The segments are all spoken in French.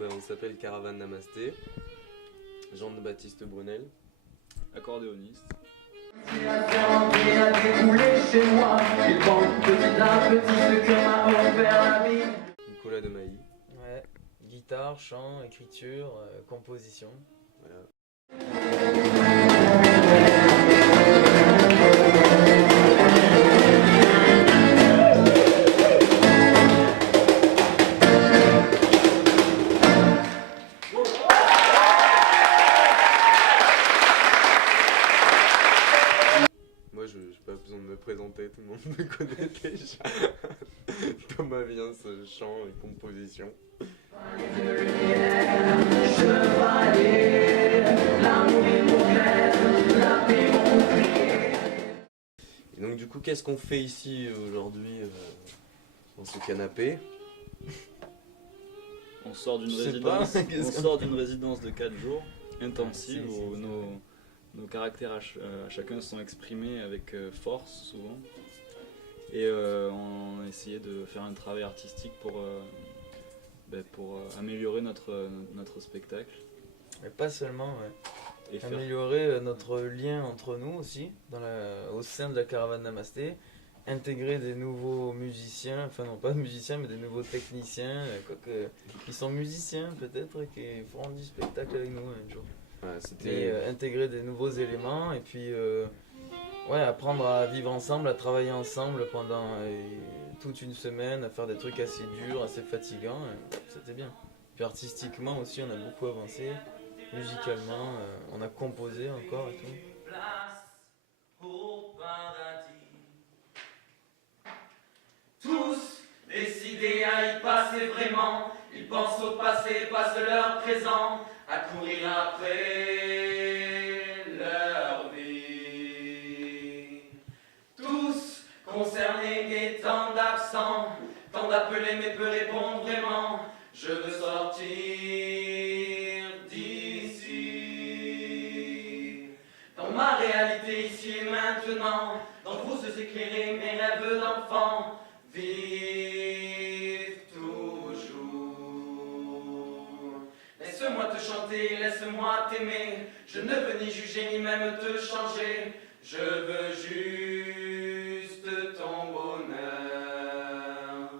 On s'appelle Caravane Namasté. Jean-Baptiste Brunel. Accordéoniste. Nicolas de Mailly. Ouais. Guitare, chant, écriture, composition. Voilà. Moi, je n'ai pas besoin de me présenter, tout le monde me connaît déjà. Thomas Viens, chant et composition. Et donc du coup, qu'est-ce qu'on fait ici aujourd'hui dans ce canapé? On sort d'une Je sais résidence, pas, qu'est-ce on qu'on sort d'une résidence de 4 jours intensive Si, où nos caractères à chacun sont exprimés avec force souvent. Et on a essayé de faire un travail artistique pour améliorer notre spectacle. Mais pas seulement, ouais. Et faire Améliorer notre lien entre nous aussi, au sein de la Caravane Namasté. Intégrer des nouveaux musiciens, enfin non pas musiciens mais des nouveaux techniciens, qui sont musiciens peut-être, qui feront du spectacle avec nous un jour. Voilà, Et intégrer des nouveaux éléments et puis apprendre à vivre ensemble, à travailler ensemble pendant toute une semaine, à faire des trucs assez durs, assez fatigants, c'était bien. Puis artistiquement aussi on a beaucoup avancé, musicalement on a composé encore et tout. Tous décidés à y passer vraiment, ils pensent au passé, passent leur présent, à courir après leur vie. Tous concernés et tant d'absents, tant d'appeler mais peu répondre vraiment. Je veux sortir d'ici. Dans ma réalité ici et maintenant, dans vous éclairer mes rêves d'enfant. Vive toujours. Laisse-moi te chanter, laisse-moi t'aimer. Je ne veux ni juger ni même te changer. Je veux juste ton bonheur.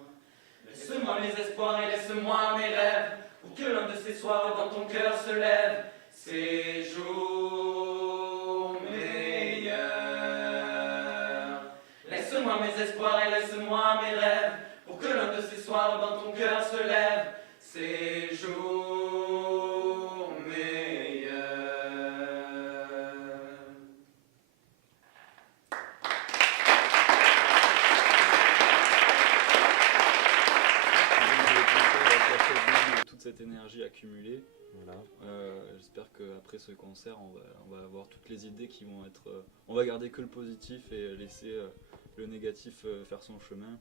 Laisse-moi mes espoirs et laisse-moi mes rêves. Pour que l'un de ces soirs dans ton cœur se lève. Ces jours meilleurs. Laisse-moi mes espoirs et laisse-moi mes rêves. Pour que l'un de ces soirs dans ton cœur se lève. Ces jours meilleurs. toute cette énergie accumulée. Voilà. J'espère qu'après ce concert, on va avoir toutes les idées qui vont être... on va garder que le positif et laisser le négatif faire son chemin.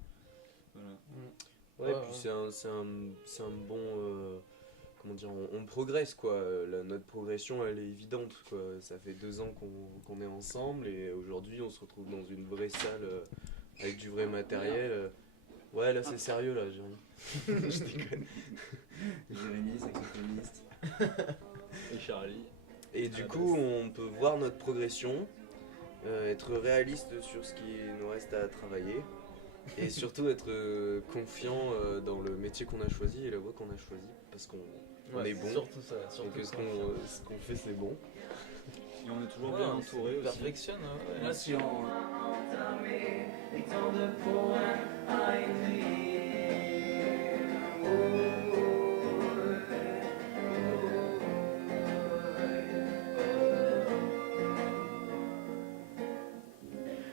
Voilà. Ouais, puis c'est un bon... comment dire, on progresse quoi. Notre progression elle est évidente quoi. Ça fait 2 ans qu'on est ensemble et aujourd'hui on se retrouve dans une vraie salle avec du vrai matériel. Ouais, là c'est sérieux là, Jérémy. Je déconne. Jérémy, saxophoniste. Et Charlie. Et du coup, on peut voir notre progression, être réaliste sur ce qui nous reste à travailler et surtout être confiant dans le métier qu'on a choisi et la voie qu'on a choisie parce qu'on est bon. Surtout ça. Et que ce qu'on fait c'est bon. Et on est toujours bien entouré aussi. Perfectionne. Ouais. Là, si on... Entamé, et tant de points à écrire.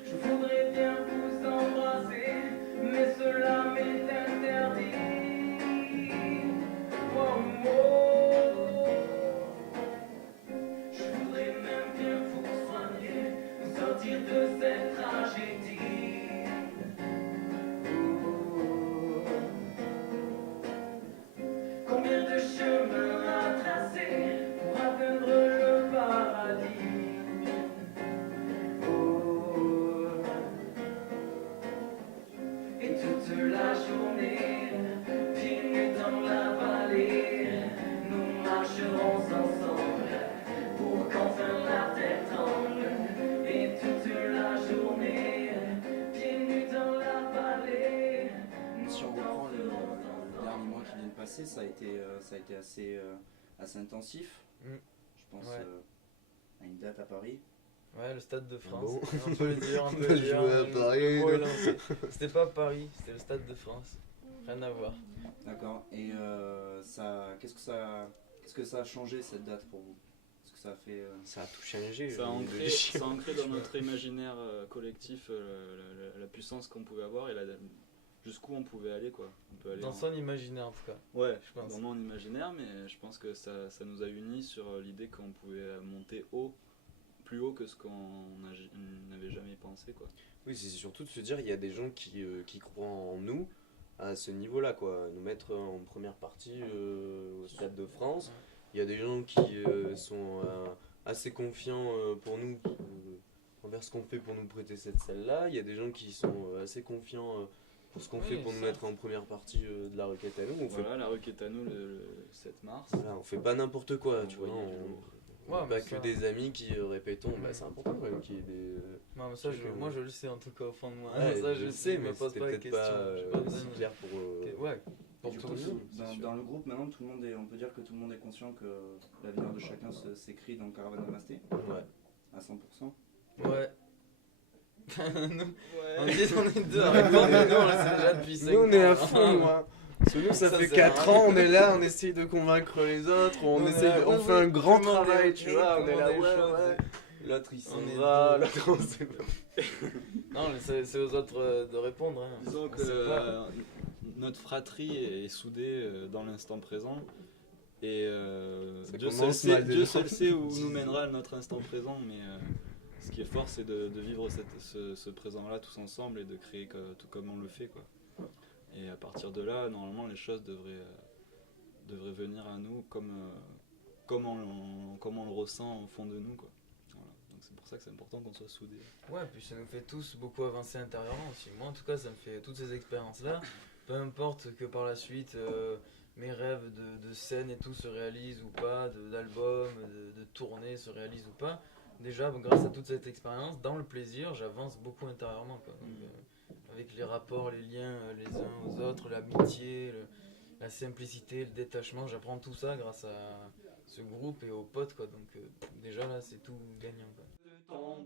Je voudrais bien vous embrasser, mais cela m'est interdit. Oh, je voudrais même bien vous soigner, vous sortir de cette tragédie. Combien de chemins à tracer pour atteindre le paradis. Et toute la journée, pieds dans la vallée. passé, ça a été assez intensif. Mm. Je pense Ouais. à une date à Paris. Ouais, le Stade de France. bon On peut le dire, on peut On le a dire. joué à le Paris, mot est nous. lancé. C'était pas Paris, c'était le Stade de France. Rien à voir. D'accord. Et qu'est-ce que ça a changé cette date pour vous? Qu'est-ce que ça a fait Ça a tout changé. Ça a le ancré, chien. ça a ancré dans notre imaginaire collectif la puissance qu'on pouvait avoir et jusqu'où on pouvait aller, quoi. On peut aller Dans son imaginaire en tout cas. Ouais, je pense. vraiment en imaginaire, mais je pense que ça nous a unis sur l'idée qu'on pouvait monter plus haut que ce qu'on n'avait jamais pensé, quoi. Oui, c'est surtout de se dire il y a des gens qui croient en nous à ce niveau-là, quoi. Nous mettre en première partie au Stade de France. Il y a des gens qui sont assez confiants pour nous, envers ce qu'on fait pour nous prêter cette salle-là. Il y a des gens qui sont assez confiants pour ce qu'on fait pour nous mettre en première partie de la requête à nous. Voilà, la requête à nous le 7 mars. Voilà, on fait pas n'importe quoi, tu vois. voyait On Ouais, pas mais que ça- des amis qui répétons. Bah, c'est important quand même qu'il y ait des. Non, mais ça, Parce que- moi je le sais en tout cas au fond de moi. Ouais, ça, je sais, me mais pose c'était pas la peut-être question. pas J'ai pas besoin si de- clair pour. Ouais, pour Du tout coup, le monde. c'est sûr. dans le groupe maintenant, on peut dire que tout le monde est conscient que l'avenir de chacun s'écrit dans Caravane de Masté Ouais. à 100%. Ouais. Nous, on dit on est deux à répondre, mais nous on le sait déjà depuis 5 ans. Nous, on est à fond, moi. Parce que nous, ça Ça, fait c'est 4 vrai. ans, on est là, on essaye de convaincre les autres, on Nous, on est essaye, là, on oui, fait oui, un grand tout le monde est travail, ok, tu vois, tout on le est là, monde est ouais, chaud, ouais. L'autre, il s'en On est va, deux. l'autre, on sait pas. Non, mais c'est aux autres de répondre. Hein. Disons On que sait pas. notre fratrie est soudée dans l'instant présent. Et Ça Dieu commence mal Dieu déjà. seul sait où nous mènera notre instant présent, mais ce qui est fort, c'est de vivre ce présent-là tous ensemble et de créer tout comme on le fait, quoi. Et à partir de là, normalement, les choses devraient venir à nous comme on le ressent au fond de nous, quoi. Voilà. Donc c'est pour ça que c'est important qu'on soit soudés. Ouais, puis ça nous fait tous beaucoup avancer intérieurement aussi. Moi en tout cas, ça me fait toutes ces expériences-là. Peu importe que par la suite mes rêves de scène et tout se réalisent ou pas, d'albums, de tournées se réalisent ou pas. Déjà, grâce à toute cette expérience, dans le plaisir, j'avance beaucoup intérieurement, quoi. Donc, avec les rapports, les liens les uns aux autres, l'amitié, la simplicité, le détachement, j'apprends tout ça grâce à ce groupe et aux potes, quoi. Donc déjà là, c'est tout gagnant, quoi. Ton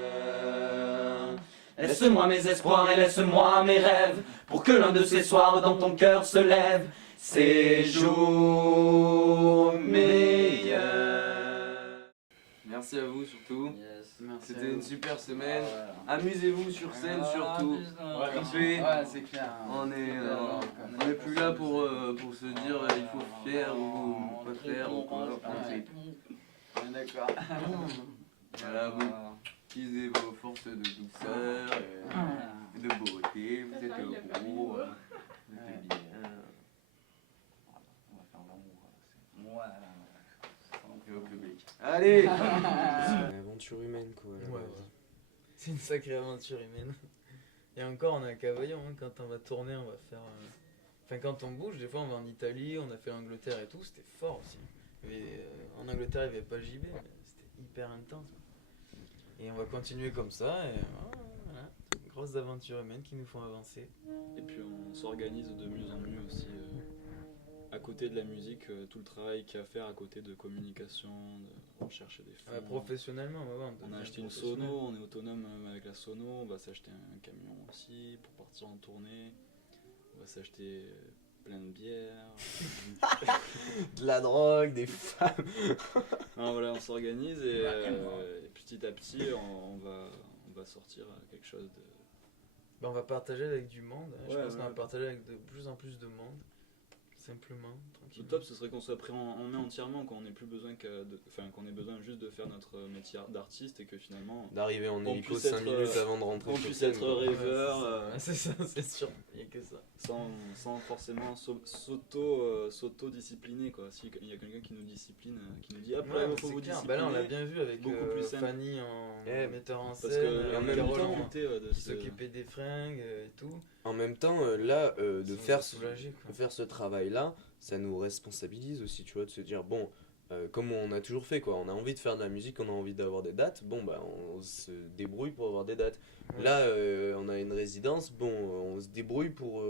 bonheur. Laisse-moi mes espoirs et laisse-moi mes rêves, pour que l'un de ces soirs dans ton cœur se lève ces jours meilleurs. Merci à vous surtout. Merci. C'était une super semaine. Amusez-vous sur scène surtout. Kiffez. Ouais, c'est clair. On est plus là pour se dire il faut faire ou pas faire ou quoi. D'accord. Voilà, vous utilisez vos forces de douceur et de beauté. Vous êtes gros, vous êtes bien. On va faire l'amour. Et au public. Allez. Une aventure humaine quoi. là. Ouais, ouais. C'est une sacrée aventure humaine. Et encore, on est à Cavaillon, hein. Quand on va tourner, on va faire. Enfin, quand on bouge, des fois on va en Italie, on a fait l'Angleterre et tout, c'était fort aussi. Mais, en Angleterre, il n'y avait pas JB, mais c'était hyper intense. Et on va continuer comme ça, et voilà. Grosses aventures humaines qui nous font avancer. Et puis on s'organise de mieux en mieux aussi. À côté de la musique, tout le travail qu'il y a à faire à côté de communication, de rechercher des fonds. Professionnellement, ouais, On a acheté une sono, on est autonome avec la sono, on va s'acheter un camion aussi pour partir en tournée. On va s'acheter plein de bières. De la drogue, des femmes. Non, voilà, on s'organise et petit à petit on va sortir quelque chose de... Ben, on va partager avec du monde, hein. Je Ouais, pense qu'on va ouais. partager avec de plus en plus de monde. Simplement, Le tranquille. top, ce serait qu'on soit pris en main entièrement, qu'on ait plus besoin qu'on ait besoin juste de faire notre métier d'artiste et que finalement D'arriver en On hélico puisse 5 être, minutes avant de rentrer on sur puisse scène. être rêveur, Ouais, c'est ça, c'est sûr, il n'y a que ça. sans forcément s'auto-discipliner, quoi. S'il y a quelqu'un qui nous discipline, qui nous dit après il faut c'est vous clair. discipliner. Bah là, on l'a bien vu avec beaucoup plus simple. Fanny en metteur en Parce scène, que en même Carole temps, qui s'occupait des fringues et tout. En même temps, là, de Ça nous a faire soulagé, quoi. ce travail-là, ça nous responsabilise aussi, tu vois, de se dire, bon, comme on a toujours fait, quoi. On a envie de faire de la musique, on a envie d'avoir des dates, bon, bah, on se débrouille pour avoir des dates. Ouais. Là, on a une résidence, bon, on se débrouille pour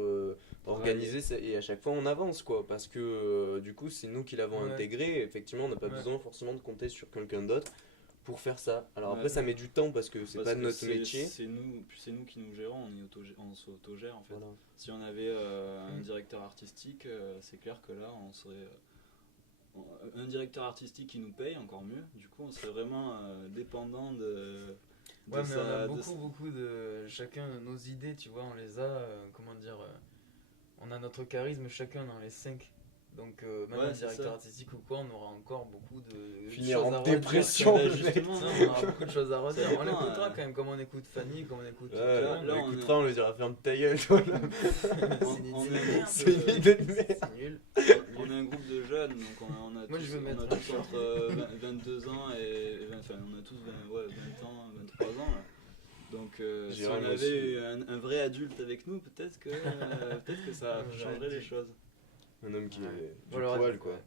organiser ça, et à chaque fois on avance, quoi, parce que du coup, c'est nous qui l'avons Ouais. intégré, et effectivement, on n'a pas Ouais. besoin forcément de compter sur quelqu'un d'autre pour faire ça. Alors Ouais. après, ça met du temps parce que c'est Parce pas que notre métier. C'est nous qui nous gérons, on s'autogère en fait. Voilà. Si on avait un directeur artistique, c'est clair que là on serait. Un directeur artistique qui nous paye, encore mieux. Du coup, on serait vraiment dépendant de Ouais, mais on a de beaucoup de. Chacun nos idées, tu vois, on les a. Comment dire on a notre charisme chacun dans les 5. Donc, même Ouais, un c'est directeur ça. artistique ou quoi, on aura encore beaucoup de Finir choses en à redire. dépression, Bah, le mec. justement, Non, on aura beaucoup de choses à redire. dépend, On l'écoutera ouais. quand même, comme on écoute Fanny, comme on écoute. Ouais, là, on on l'écoutera, on lui dira ferme ta gueule, toi, là. C'est une on idée de est- merde. C'est une idée de merde. C'est nul. On est un groupe de jeunes, donc on a Moi, tous, je veux on mettre a un tous short. entre 22 ans et 20, enfin on a tous 20 ans, 23 ans là. Donc si J'irai on moi avait aussi. eu un vrai adulte avec nous, peut-être que ça Un vrai changerait les adulte. choses. Un homme qui Ouais. est du Voilà, poil, quoi.